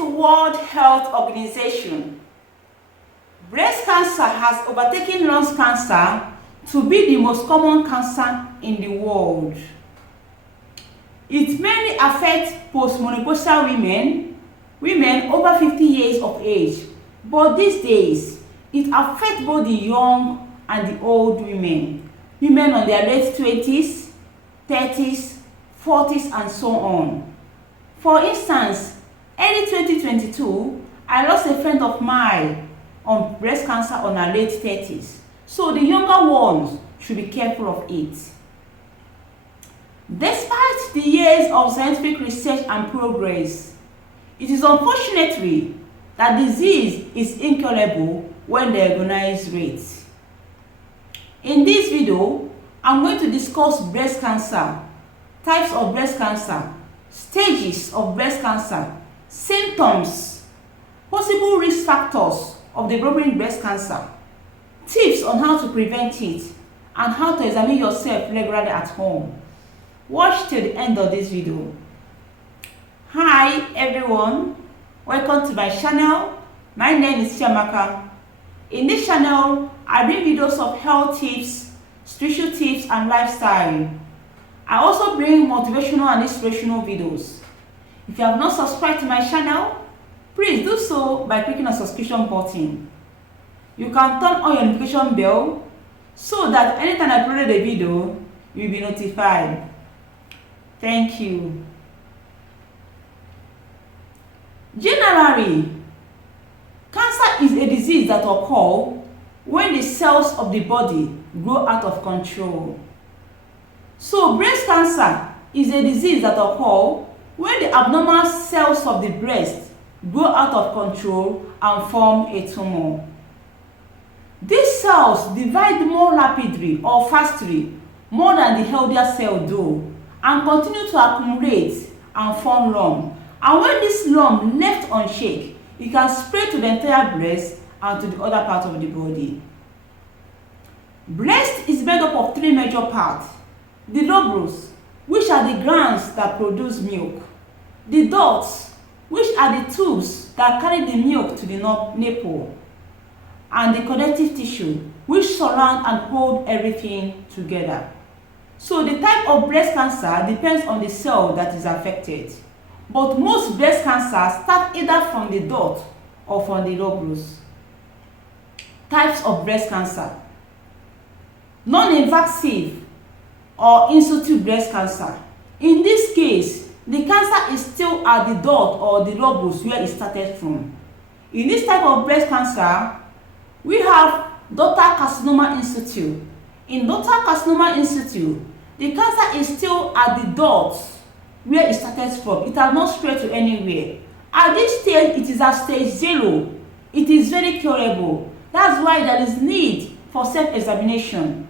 to World Health Organization, breast cancer has overtaken lung cancer to be the most common cancer in the world. It mainly affects postmenopausal women over 50 years of age, but these days it affects both the young and the old women on their late 20s, 30s, 40s, and so on. For instance, early 2022, I lost a friend of mine on breast cancer on her late 30s. So the younger ones should be careful of it. Despite the years of scientific research and progress, it is unfortunately that disease is incurable when diagnosed rate. In this video, I'm going to discuss breast cancer, types of breast cancer, stages of breast cancer, symptoms, possible risk factors of developing breast cancer, tips on how to prevent it, and how to examine yourself regularly at home. Watch till the end of this video. Hi everyone, welcome to my channel. My name is Chiamaka. In this channel, I bring videos of health tips, spiritual tips, and lifestyle. I also bring motivational and inspirational videos. If you have not subscribed to my channel, please do so by clicking the subscription button. You can turn on your notification bell so that anytime I upload a video, you will be notified. Thank you. Generally, cancer is a disease that occurs when the cells of the body grow out of control. So breast cancer is a disease that occurs when the abnormal cells of the breast grow out of control and form a tumor. These cells divide more rapidly or fastly more than the healthier cell do, and continue to accumulate and form lump. And when this lump left unshaked, it can spread to the entire breast and to the other part of the body. Breast is made up of three major parts: the lobules, which are the glands that produce milk; the ducts, which are the tubes that carry the milk to the nipple; and the connective tissue, which surround and hold everything together. So the type of breast cancer depends on the cell that is affected, but most breast cancers start either from the duct or from the lobules. Types of breast cancer: non-invasive or in situ breast cancer. In this case, the cancer is still at the duct or the lobules where it started from. In this type of breast cancer, we have ductal carcinoma in situ. In ductal carcinoma in situ, the cancer is still at the duct where it started from. It has not spread to anywhere. At this stage, it is at stage 0. It is very curable. That's why there is need for self-examination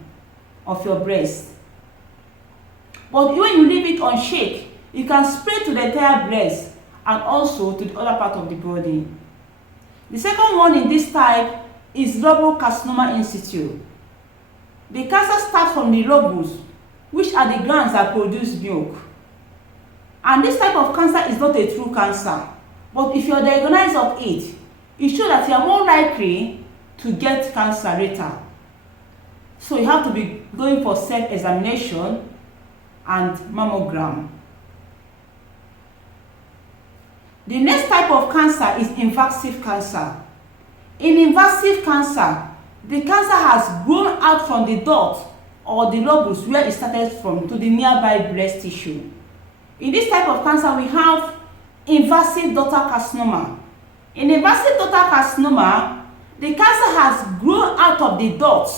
of your breast. But when you leave it unshaked, it can spread to the entire breast and also to the other part of the body. The second one in this type is lobular carcinoma in situ. The cancer starts from the lobules, which are the glands that produce milk. And this type of cancer is not a true cancer, but if you are diagnosed of it, it shows that you are more likely to get cancer later. So you have to be going for self-examination and mammogram. The next type of cancer is invasive cancer. In invasive cancer, the cancer has grown out from the duct or the lobules where it started from to the nearby breast tissue. In this type of cancer, we have invasive ductal carcinoma. In invasive ductal carcinoma, the cancer has grown out of the duct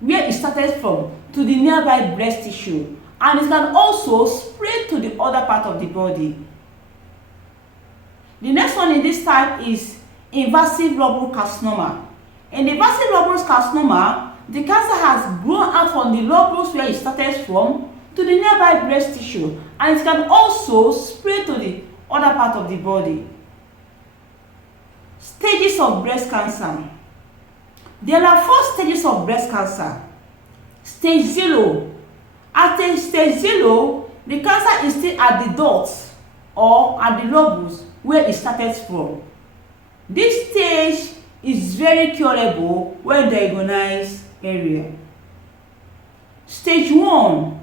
where it started from to the nearby breast tissue, and it can also spread to the other part of the body. The next one in this type is invasive lobular carcinoma. In invasive lobular carcinoma, the cancer has grown out from the lobules where it started from to the nearby breast tissue, and it can also spread to the other part of the body. Stages of breast cancer. There are 4 stages of breast cancer. Stage 0. At stage 0, the cancer is still at the duct or at the lobules where it started from. This stage is very curable when diagnosed area. Stage 1,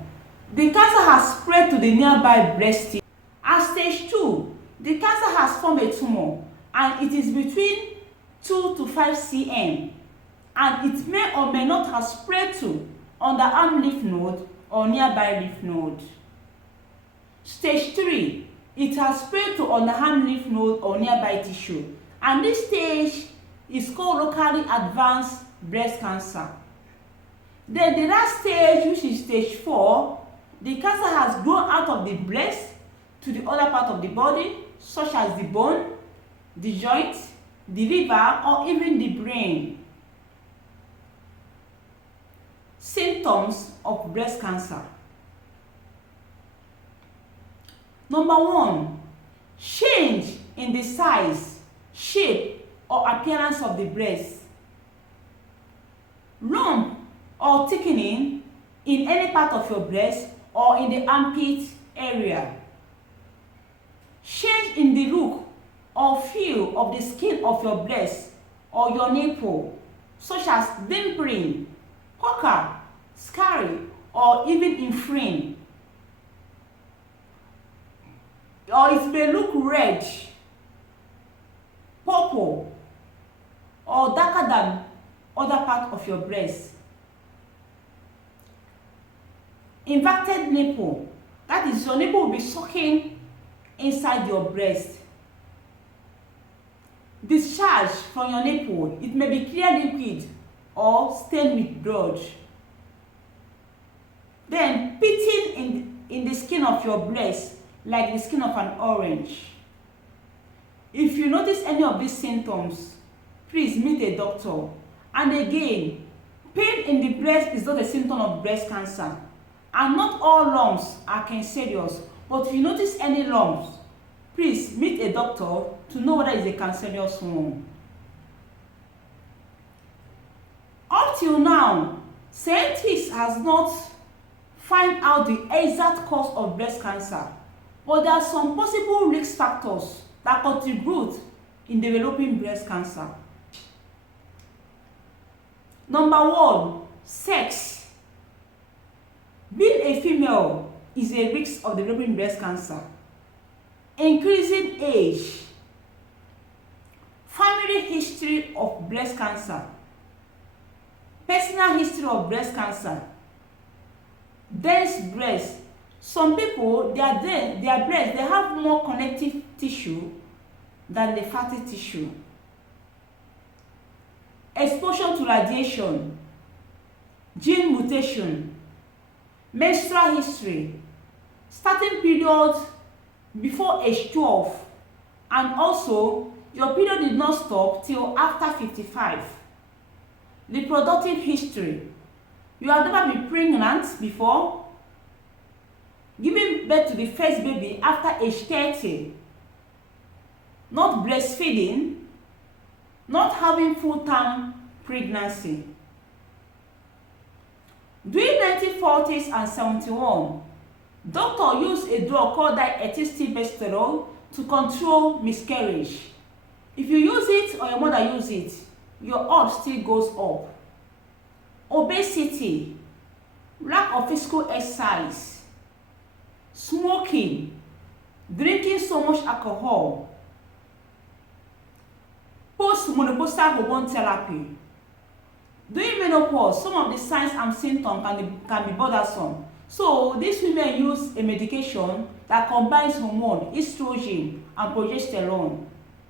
the cancer has spread to the nearby breast tissue. At stage 2, the cancer has formed a tumor and it is between 2 to 5 cm, and it may or may not have spread to underarm lymph node or nearby lymph node. Stage 3, it has spread to underarm lymph node or nearby tissue, and this stage is called locally advanced breast cancer. Then the last stage, which is stage 4, the cancer has grown out of the breast to the other part of the body, such as the bone, the joint, the liver, or even the brain. Symptoms of breast cancer. Number 1, change in the size, shape, or appearance of the breast. Lump or thickening in any part of your breast or in the armpit area. Change in the look or feel of the skin of your breast or your nipple, such as dimpling, pucker, scarring, or even inflamed. Or it may look red, purple, or darker than other part of your breast. Inverted nipple, that is, your nipple will be sucking inside your breast. Discharge from your nipple, it may be clear liquid or stained with blood. Then pitting in the skin of your breast, like the skin of an orange. If you notice any of these symptoms, please meet a doctor. And again, pain in the breast is not a symptom of breast cancer. And not all lumps are cancerous, but if you notice any lumps, please meet a doctor to know whether it's a cancerous one. Up till now, scientists has not found out the exact cause of breast cancer, but there are some possible risk factors that contribute in developing breast cancer. Number 1, sex. Being a female is a risk of developing breast cancer. Increasing age. Family history of breast cancer. Personal history of breast cancer. Dense breast. Some people, their breast, they have more connective tissue than the fatty tissue. Exposure to radiation. Gene mutation. Menstrual history. Starting period before age 12, and also your period did not stop till after 55. Reproductive history. You have never been pregnant before. Giving birth to the first baby after age 30. Not breastfeeding. Not having full-term pregnancy. During 1940s and 71, doctors used a drug called diethylstilbestrol to control miscarriage. If you use it or your mother use it, your odds still goes up. Obesity, lack of physical exercise, smoking, drinking so much alcohol, post-menopausal hormone therapy. During menopause, some of the signs and symptoms can be bothersome. So these women use a medication that combines hormone, estrogen, and progesterone.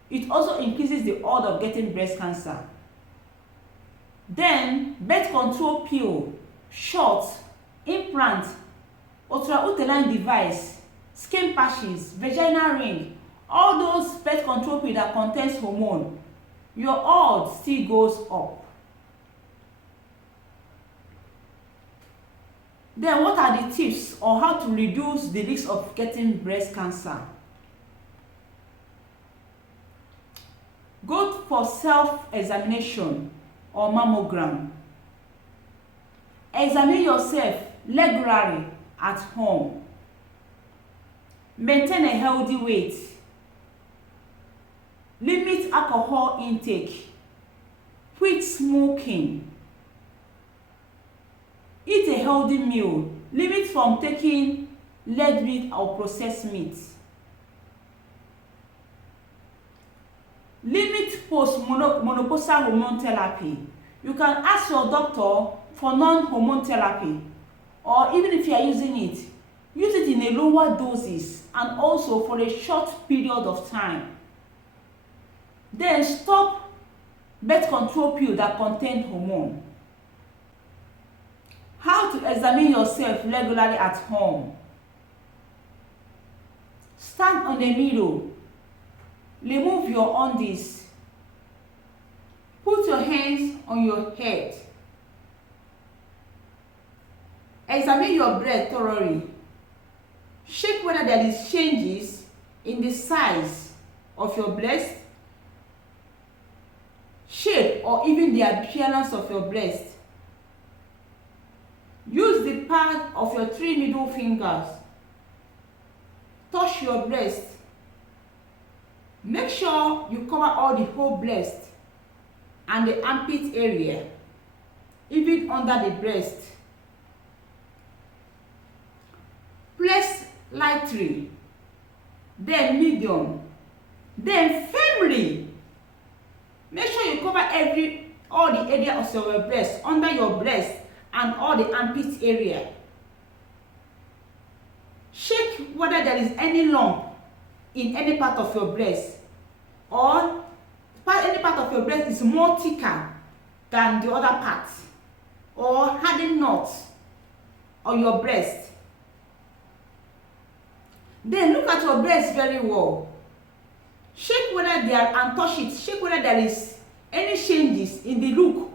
It also increases the odds of getting breast cancer. Then, birth control pill, shots, implant, ultrauterine device, skin patches, vaginal ring, all those birth control pills that contains hormone, your odds still goes up. Then what are the tips on how to reduce the risk of getting breast cancer? Go for self-examination or mammogram. Examine yourself regularly at home. Maintain a healthy weight. limit alcohol intake, quit smoking, eat a healthy meal, limit from taking red meat or processed meat, limit post-menopausal hormone therapy. You can ask your doctor for non-hormone therapy, or even if you are using it, use it in a lower doses and also for a short period of time. Then stop birth control pill that contain hormone. How to examine yourself regularly at home. Stand on a mirror. Remove your undies. Put your hands on your head. Examine your breast thoroughly. Check whether there is changes in the size of your breast, shape, or even the appearance of your breast. Use the pad of your 3 middle fingers. Touch your breast. Make sure you cover all the whole breast and the armpit area, even under the breast. Press lightly, then medium, then firmly. Make sure you cover all the area of your breast, under your breast and all the armpit area. Check whether there is any lump in any part of your breast, or any part of your breast is more thicker than the other part, or hardened knots on your breast. Then look at your breast very well. Check whether and touch it. Check whether there is any changes in the look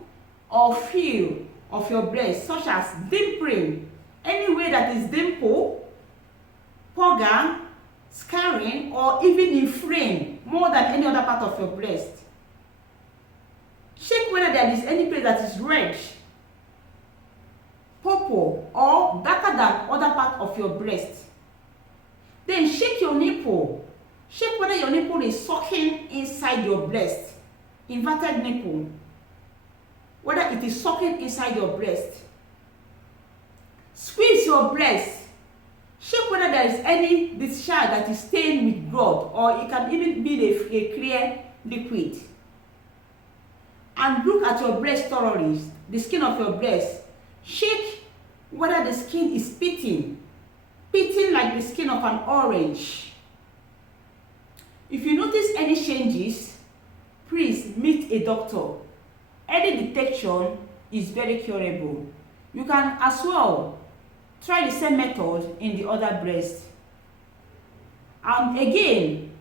or feel of your breast, such as dimpling, any way that is dimple, purga, scarring, or even inflamed more than any other part of your breast. Check whether there is any place that is red, purple, or darker than other part of your breast. Then shake your nipple. Check whether your nipple is sucking inside your breast. Inverted nipple. Whether it is sucking inside your breast. Squeeze your breast. Check whether there is any discharge that is stained with blood, or it can even be a clear liquid. And look at your breast thoroughly, the skin of your breast. Check whether the skin is pitting like the skin of an orange. If you notice any changes, please meet a doctor. Early detection is very curable. You can as well try the same method in the other breast. And again,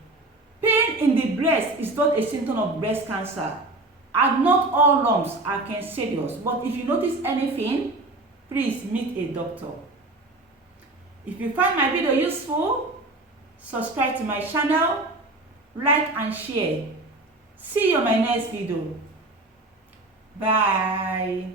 pain in the breast is not a symptom of breast cancer, and not all lumps are cancerous. But if you notice anything, please meet a doctor. If you find my video useful, subscribe to my channel, like and share. See you on my next video. Bye.